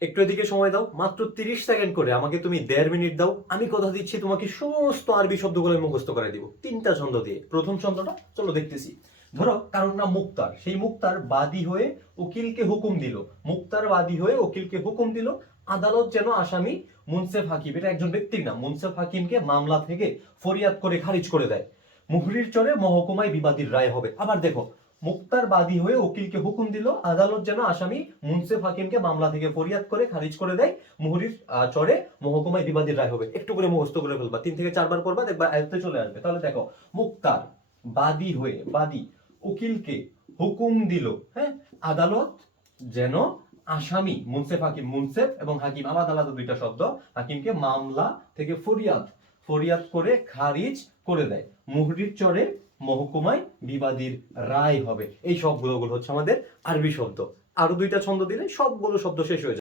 একটু এদিকে সময় দাও। মাত্র তিরিশ সেকেন্ড করে আমাকে তুমি দেড় মিনিট দাও। আমি কথা দিচ্ছি তোমাকে সমস্ত আরবি শব্দগুলো মুখস্থ করে দিব। তিনটা ছন্দ দিয়ে। প্রথম ছন্দটা চলো দেখতেছি। ধরো, কারোর নাম মুক্তার। সেই মুক্তার বাদী হয়ে উকিলকে হুকুম দিল। মুক্তার বাদী হয়ে উকিলকে হুকুম দিল, আদালত যেন আসামি মুনসেফ হাকিম। এটা একজন ব্যক্তির নাম। মুনসেফ হাকিমকে মামলা থেকে ফরিয়াদ করে খারিজ করে দেয়। মুহুরির চরে মহকুমায় বিবাদীর রায় হবে। আবার দেখো মুক্তার বাদী হয়ে উকিলকে হুকুম দিল, আদালত যেন আসামি মুনসেফ হাকিমকে মামলা থেকে ফরিয়াদ করে খারিজ করে দেয়, মুহুরির চরে মহকুমায় বিবাদীর রায় হবে। একটু করে মুখস্থ করে ফেলবা, তিন থেকে চারবার পড়বা দেখবা আয়ত্তে চলে আসবে। তাহলে দেখো, মুক্তার বাদী হয়ে, বাদী উকিলকে হুকুম দিল হ্যাঁ? আদালত যেন আসামি মুনসেফ হাকিম, মুনসেফ এবং হাকিম, আলাদা আলাদা দুইটা শব্দ, হাকিমকে মামলা থেকে ফরিয়াদ ফরিয়াদ করে খারিজ করে দেয়। মুহুরির চরে মহকুমায় বিবাদীর রায় হবে। এই সবগুলো হচ্ছে আমাদের আরবি শব্দ। আরও দুইটা ছন্দ দিলে সবগুলো শব্দ শেষ হয়ে যাবে।